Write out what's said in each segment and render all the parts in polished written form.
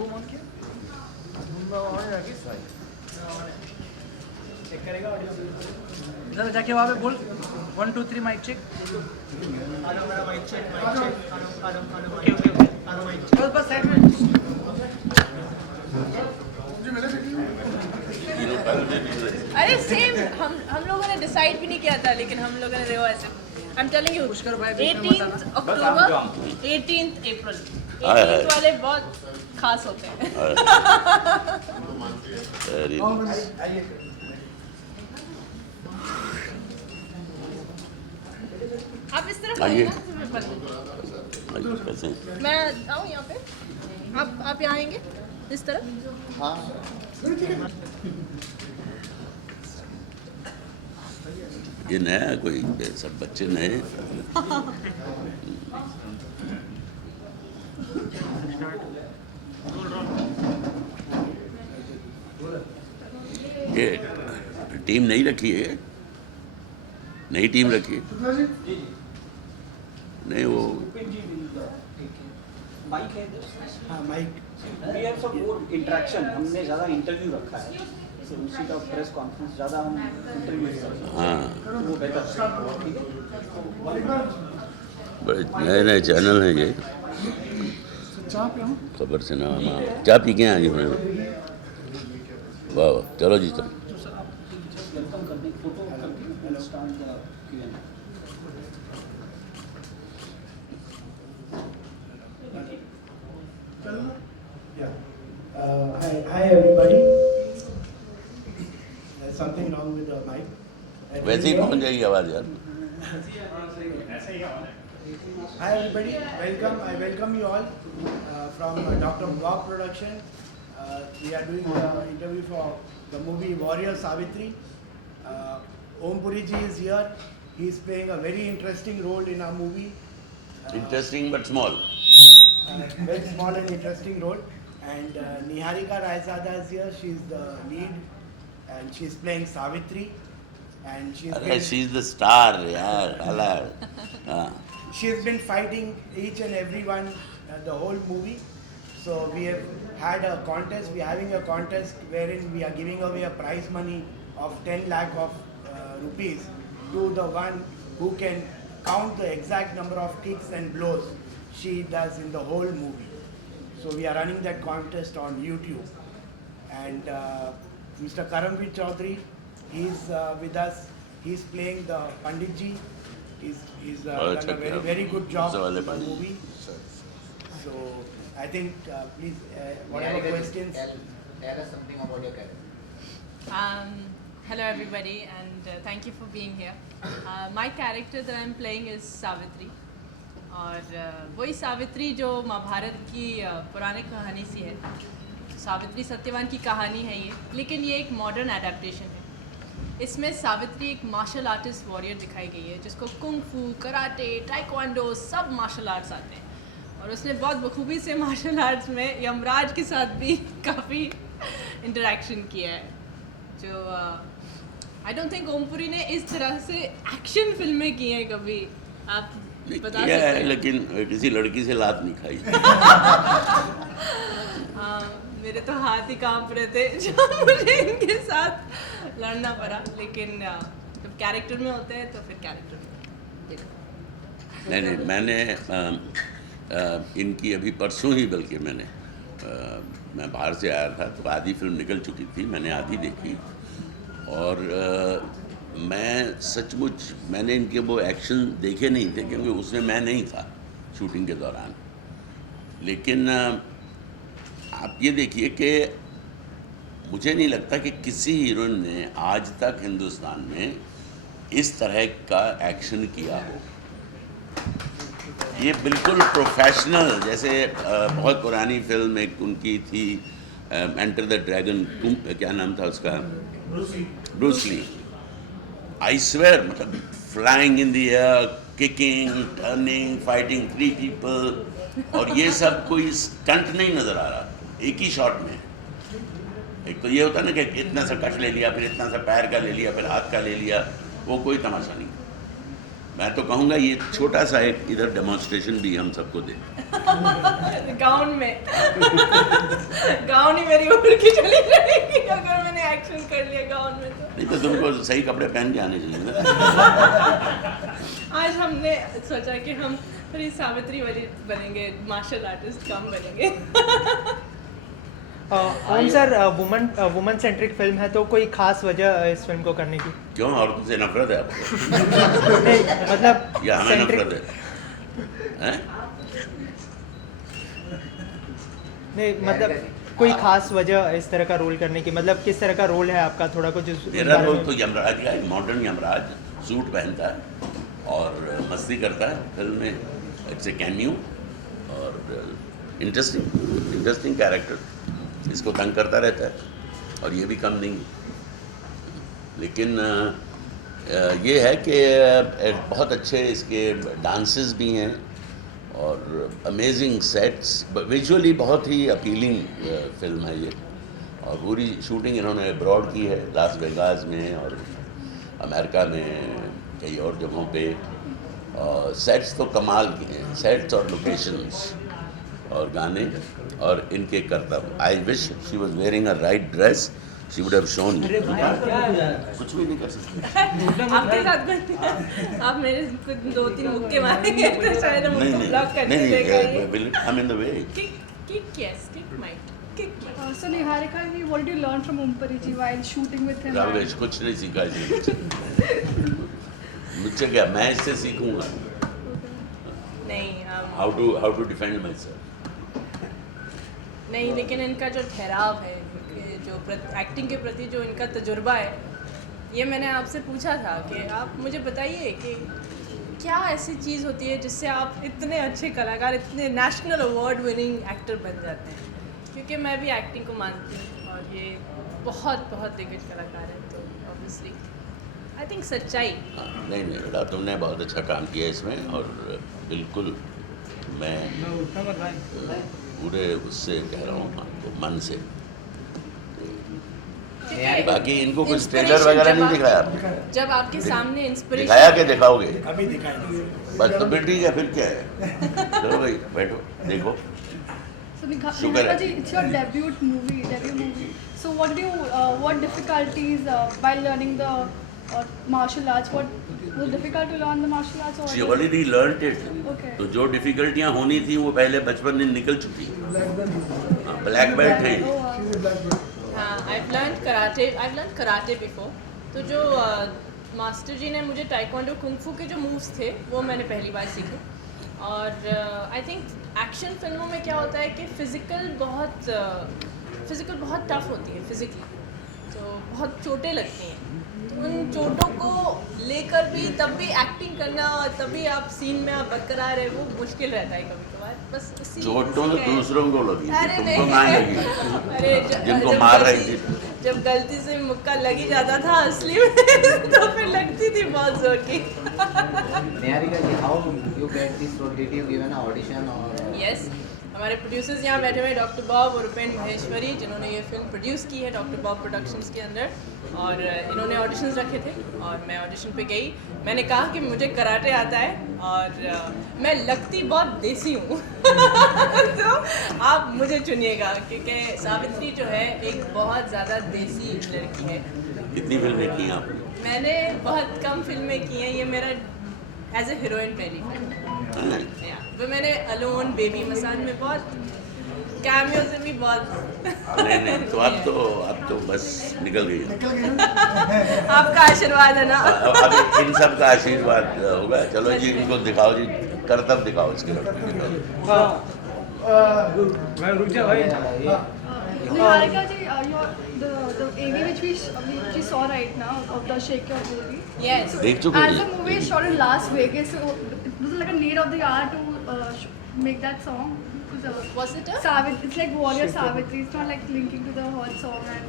Boom on किया on रखी check करेगा ऑडियो जरा जाके वहाँ पे बोल 1 2 3 mic check mic check okay okay okay बस साइड में अरे सेम हम लोगों ने डिसाइड भी नहीं किया था लेकिन हम लोगों ने देखो ऐसे I am telling you 18th October 18th April 18th वाले बहुत खास होते हैं आप इस तरफ आइए मैं आऊँ यहाँ पे आप यहाँ आएंगे इस तरफ हाँ ये नया कोई सब बच्चे नए ये टीम नहीं रखी है नई टीम रखी है नहीं वो माइक है हाँ mic we have some more interaction हमने ज़्यादा इंटरव्यू रखा है उसी का प्रेस कॉन्फ्रेंस ज़्यादा हम इंटरव्यू हाँ वो बेहतर ठीक है बड़े नए नए चैनल हैं ये खबर से ना क्या पी के आए हैं वाह वाह चलो जी चलो वेलकम करने फोटो करके start the Q&A Hi everybody. There's something wrong with the mic. वैसे ही पहुंच जाएगी आवाज़ यार Hi everybody. Welcome. I welcome you all from Dr. Block Production. We are doing the interview for the movie Warrior Savitri. Om Puri ji is here. He is playing a very interesting role in our movie. Interesting but small Very small and interesting role. And Niharika Raisada is here. She's the lead, and she's playing Savitri. And अरे she is the star यार अला हाँ she has been fighting each and everyone the whole movie. So we have had a contest. We are having a contest wherein we are giving away a prize money of 10 lakh of rupees to the one who can count the exact number of kicks and blows she does in the whole movie. So we are running that contest on YouTube. And Mr. Karamveer Chaudhary, he's with us. He's playing the Pandit ji. He's done a very, very good job in the movie. So I think, please, whatever questions. Tell us something about your character. Hello everybody and thank you for being here. My character that I'm playing is Savitri. और वही सावित्री जो महाभारत की पुरानी कहानी सी है सावित्री सत्यवान की कहानी है ये लेकिन ये एक मॉडर्न एडेप्टेशन है इसमें सावित्री एक मार्शल आर्टिस्ट वॉरियर दिखाई गई है जिसको कुंग फू कराटे टाइक्वांडो सब मार्शल आर्ट्स आते हैं और उसने बहुत बखूबी से मार्शल आर्ट्स में यमराज के साथ भी काफ़ी इंटरेक्शन किया है जो आई डोंट थिंक ओमपुरी ने इस तरह से एक्शन फिल्में की हैं कभी आप बता किया सकते है हैं लेकिन किसी लड़की से लात नहीं खाई मेरे तो हाथ ही कांप रहे थे जो मुझे इनके साथ लड़ना पड़ा लेकिन जब कैरेक्टर में होते हैं तो फिर कैरेक्टर में नहीं मैंने इनकी अभी परसों ही बल्कि मैंने मैं बाहर से आया था तो आधी फिल्म निकल चुकी थी मैंने आधी देखी और मैं सचमुच मैंने इनके वो एक्शन देखे नहीं थे क्योंकि उसमें मैं नहीं था शूटिंग के दौरान लेकिन आप ये देखिए कि मुझे नहीं लगता कि किसी हीरोइन ने आज तक हिंदुस्तान में इस तरह का एक्शन किया हो ये बिल्कुल प्रोफेशनल जैसे बहुत पुरानी फिल्म एक उनकी थी एंटर द ड्रैगन क्या नाम था उसका ब्रूस ली आई स्वेयर मतलब flying in the air kicking turning fighting 3 people और ये सब कोई स्टंट नहीं नज़र आ रहा एक ही शॉट में एक तो ये होता ना कि इतना सा कट ले लिया फिर इतना सा पैर का ले लिया फिर हाथ का ले लिया वो कोई तमाशा नहीं मैं तो कहूँगा ये छोटा सा एक इधर डेमोन्स्ट्रेशन भी हम सबको दें। गाउन में गाउन ही मेरी उड़ के चली जाएगी अगर मैंने एक्शन कर लिया गाउन में तो। नहीं तो तुमको सही कपड़े पहन के आने चाहिए ना। आज हमने सोचा कि हम थोड़ी सावित्री वाली बनेंगे, मार्शल आर्टिस्ट कम बनेंगे। ओम सर, वुमन सेंट्रिक फिल्म है तो कोई खास वजह इस फिल्म को करने की? क्यों, औरतों से नफरत है आपको? नहीं, मतलब या हमें centric- नफरत है? नहीं, मतलब कोई खास वजह इस तरह का रोल करने की, मतलब किस तरह का रोल है आपका, थोड़ा कुछ मेरा रोल तो यमराज का है, मॉडर्न यमराज, सूट पहनता है और मस्ती करता है फिल्म में। इट्स ए कैमियो और इंटरेस्टिंग कैरेक्टर, इसको तंग करता रहता है और ये भी कम नहीं। लेकिन ये है कि बहुत अच्छे इसके डांसेस भी हैं और अमेजिंग सेट्स, विजुअली बहुत ही अपीलिंग फिल्म है ये। और पूरी शूटिंग इन्होंने अब्रॉड की है, लास वेगास में और अमेरिका में कई और जगहों पे। सेट्स तो कमाल के हैं, सेट्स और लोकेशंस और गाने और इनके करतब। I wish she was wearing a right dress, she would have shown. कुछ भी नहीं कर सकते। आपके साथ में आप मेरे कुछ 2-3 मुक्के मारेंगे तो शायद हम उसको ब्लॉक कर नहीं देंगे। नहीं, I in the way. Kick, yes, kick might. Kick might. So Niharika, what did you learn from Om Puri ji while shooting with him? रावेश कुछ नहीं सीखा इससे। मुझसे क्या, मैं इससे सीखूंगा नहीं how to defend myself. नहीं, लेकिन इनका जो ठहराव है, जो एक्टिंग के प्रति जो इनका तजुर्बा है, ये मैंने आपसे पूछा था कि आप मुझे बताइए कि क्या ऐसी चीज़ होती है जिससे आप इतने अच्छे कलाकार, इतने नेशनल अवार्ड विनिंग एक्टर बन जाते हैं। क्योंकि मैं भी एक्टिंग को मानती हूँ और ये बहुत बहुत दिग्गज कलाकार है, तो ऑब्वियसली आई थिंक सच्चाई। नहीं बेटा, तुमने बहुत अच्छा काम किया इसमें और बिल्कुल मैं पूरे उससे कह रहा हूँ आपको, मन से। बाकी इनको कुछ ट्रेलर वगैरह नहीं दिखाया आपने? जब आपके सामने इंस्पिरेशन दिखाया कि दिखाओगे? अभी दिखाएंगे। बस तो फिर ठीक है, फिर क्या है। चलो भाई बैठो, देखो। So Sugar Niharika है। ji, it's your debut movie. So what difficulties while learning the martial arts? What was difficult to learn the martial arts? She already learnt it. Okay. तो जो डिफिकल्टियाँ होनी थी वो पहले बचपन में निकल चुकी। ब्लैक बेल्ट है। Oh, wow. हाँ, I've learned कराटे before. तो जो मास्टर जी ने मुझे टाइक्वांडो कुंग-फू के जो मूव्स थे वो मैंने पहली बार सीखे। और आई थिंक एक्शन फिल्मों में क्या होता है कि फिज़िकल बहुत टफ होती है फिज़िकली, तो बहुत चोटें लगती हैं। तो उन चोटों को लेकर भी तब भी एक्टिंग करना और तभी आप सीन में आप बरकरार है, वो मुश्किल रहता है कभी कभार। बस उसी चोटों तो दूसरों को लगी थी, अरे तुमको नहीं। ना लगी। अरे जिनको मार रही थी। जब गलती से मुक्का लगी जाता था असली में तो फिर लगती थी बहुत जोर की। Niharika ji, how you get this role? Did you give an audition or? Yes, हमारे प्रोड्यूसर्स यहाँ बैठे हुए डॉक्टर बॉब और उपेंद्र महेश्वरी, जिन्होंने ये फिल्म प्रोड्यूस की है डॉक्टर बॉब प्रोडक्शंस के अंदर। और इन्होंने ऑडिशंस रखे थे और मैं ऑडिशन पे गई। मैंने कहा कि मुझे कराटे आता है और मैं लगती बहुत देसी हूँ तो आप मुझे चुनिएगा, क्योंकि सावित्री जो है एक बहुत ज़्यादा देसी लड़की है। कितनी फिल्में की आपने? मैंने बहुत कम फिल्में की हैं, ये मेरा एज ए हीरोइन पहली फिल्म है। वो मैंने अलोन, बेबी मसान में बहुत कैमियो से भी बहुत नहीं तो अब तो बस निकल गई। आपका आशीर्वाद है ना। अब इन सब का आशीर्वाद होगा। चलो जी, इनको दिखाओ जी, करतब दिखाओ इसके लड़के के। Niharika ji, the AV which we saw right now of the Shake Your Booty. Yes. देख चुके As हैं? the movie is shot in Las Vegas, so was it like a need of the hour to make that song? Was it a? It's like Warrior Savitri. It's not like linking to the hot song. And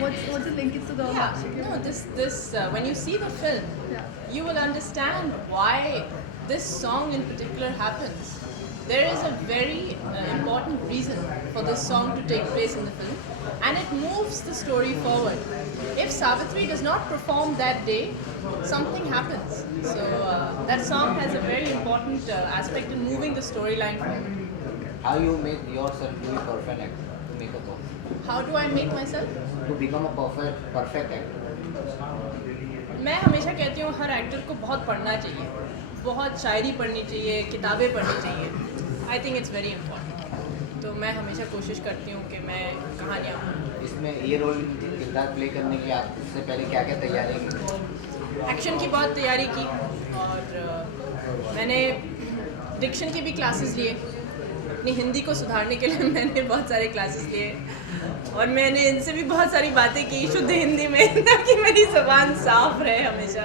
what's the linkage to the Yeah. Shake Your No, Booty? this when you see the film, Yeah. you will understand why this song in particular happens. there is a very important reason for this song to take place in the film, and it moves the story forward. If Savitri does not perform that day, something happens. So that song has a very important aspect in moving the storyline forward. How you make yourself to be perfect actor, to make a perfect, How do I make myself? to become a perfect actor? मैं हमेशा कहती हूँ हर actor को बहुत पढ़ना चाहिए, बहुत शायरी पढ़नी चाहिए, किताबें पढ़नी चाहिए. I think it's very important. तो मैं हमेशा कोशिश करती हूँ कि मैं कहानियाँ पढूं. इसमें ये रोल किरदार प्ले करने के लिए आप इससे पहले क्या क्या तैयारी की? एक्शन की बहुत तैयारी की, और मैंने डिक्शन की भी क्लासेस लिए. अपनी हिंदी को सुधारने के लिए मैंने बहुत सारे क्लासेस लिए, और मैंने इनसे भी बहुत सारी बातें की शुद्ध हिंदी में ताकि मेरी ज़बान साफ रहे हमेशा.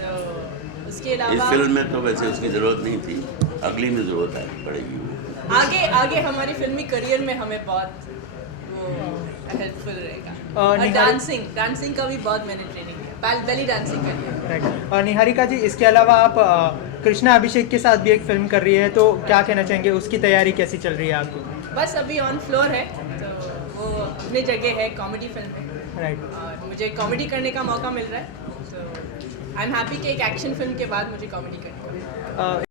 तो उसके इस अलावा फिल्म में तो वैसे उसकी ज़रूरत नहीं थी, अगली में ज़रूरत है पड़ेगी. आगे हमारी फिल्मी करियर में हमें बहुत वो हेल्पफुल रहेगा. और निहारी- डांसिंग का भी बहुत मैंने ट्रेनिंग किया, बेली डांसिंग करी है. राइट. और निहारिका जी, इसके अलावा आप कृष्णा अभिषेक के साथ भी एक फिल्म कर रही है, तो क्या कहना चाहेंगे, उसकी तैयारी कैसी चल रही है आपकी? बस अभी ऑन फ्लोर है, तो वो अपनी जगह है कॉमेडी फिल्म में, राइट. और मुझे कॉमेडी करने का मौका मिल रहा है. तो आई एम हैप्पी कि एक एक्शन फिल्म के बाद मुझे कॉमेडी करने का.